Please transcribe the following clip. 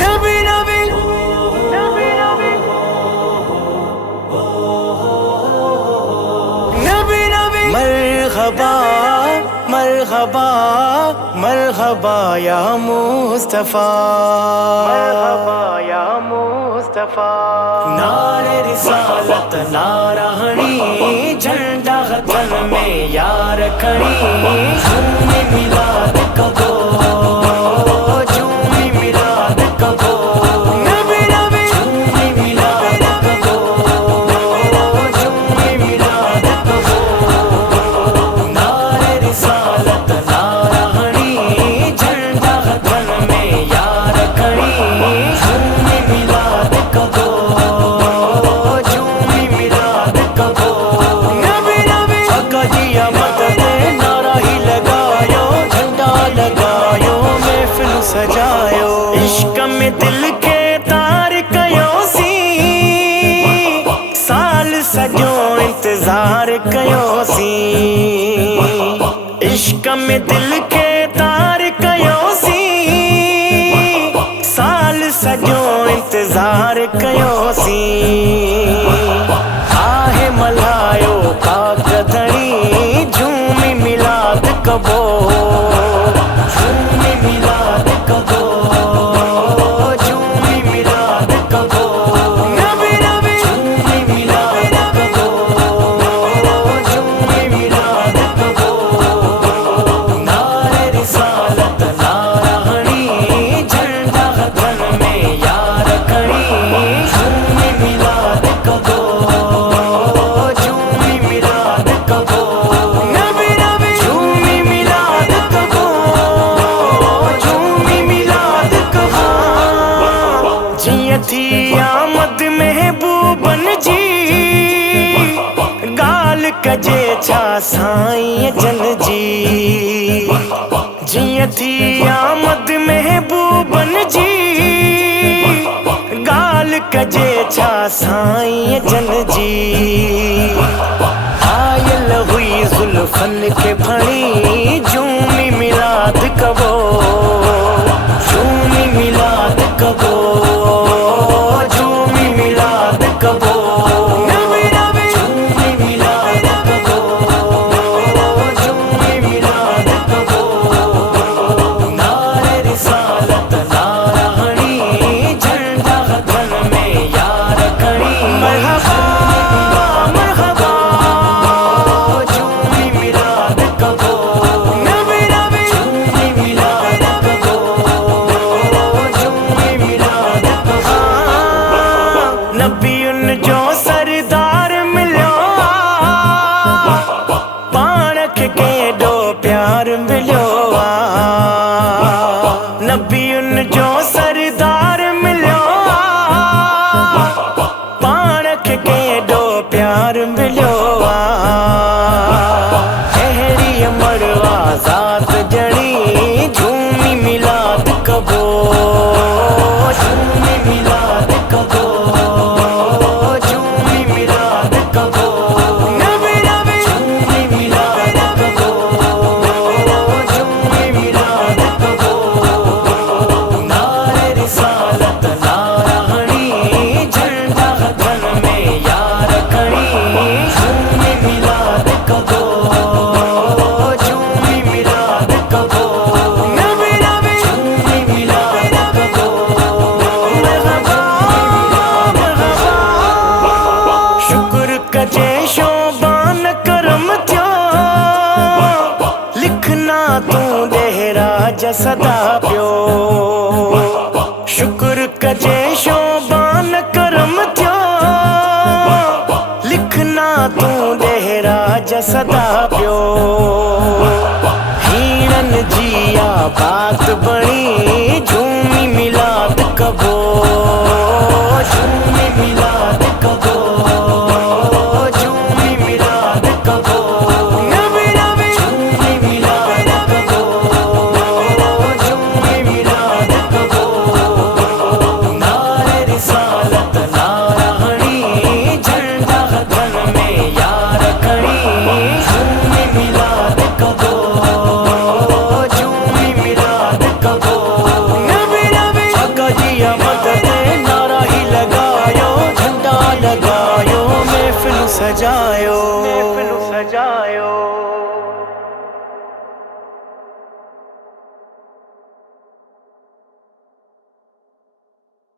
नबी नबी नबी नबी नबी नबी मरहबा मरहबा मरहबा या मुस्तफा, मरहबा या मुस्तफा। नारे रिसालत नाराहणी, झंडा वतन में यार खड़ी। झूमी मिलाद कबो, झूमी मिलाद कबो, नबी नबी झूमी मिलाद कबो, झूमी मिलाद कबो। नारे रिसालत नाराहणी, झंडा वतन में यार खड़ी। झूमी मिलाद कबो, झूमी मिलाद कबो, नबी नबी। आका जी आमद दे नारा ही लगायो, झंडा लगायो, महफिल सजायो। इश्क में दिल के तार कयो सी, साल सजो इंतजार कयो सी। इश्क में दिल के तार कयो सी, साल सजो इंतजार कयो सी। आहे मल्हायो पाक धणी, झूमी मिलाद कबो, झूमी मिलाद कबो, झूमी मिलाद कबो, नबी नबी झूमी मिलाद कबो, झूमी मिलाद कबो। नारे रिसालत नाराहणी, झंडा वतन में यार खड़ी। झूमी मिलाद कबो, झूमी मिलाद कबो, नबी नबी झूमी मिलाद कबो, झूमी मिलाद कबो। जियं थी आमद महबूबन जी, गाल कजे छा साईं जन जी। जियं थी आमद महबूबन जी, गाल कजे छा साईं जन जी। आयल हुई जुल्फन के फणी, झूमी मिलाद कबो, झूमी मिलाद कबो, झूमी मिलाद कबो, नबी नबी झूमी मिलाद कबो, झूमी मिलाद कबो। नारे रिसालत नाराहणी, झंडा वतन में यार खड़ी। मरहबा मरहबा, झूमी मिलाद कबो, नबी नबी झूमी मिलाद कबो, झूमी मिलाद कबो। नबियुन जो सरदार मिलियो, पाण खे केॾो प्यार मिलियो। नबियुन जो सरदार मिलियो, पाण खे केॾो प्यार मिलियो। अहिड़ी मरवा ज़ात जणी, झूमी मिलाद कबो, झूमी मिलाद कबो, झूमी मिलाद कबो, नबी नबी झूमी मिलाद कबो, झूमी मिलाद कबो। नारे रिसालत नाराहणी, झंडा वतन में यार खड़ी। झूमी मिलाद कबो, झूमी मिलाद कबो, नबी नबी झूमी मिलाद कबो। मरहबा मरहबा, शुक्र कजे शोबान करम थियो, लिखना तूं ॾेहराज सदा पियो। शुक्र कजे शोबान करम थियो, लिखना तूं ॾेहराज सदा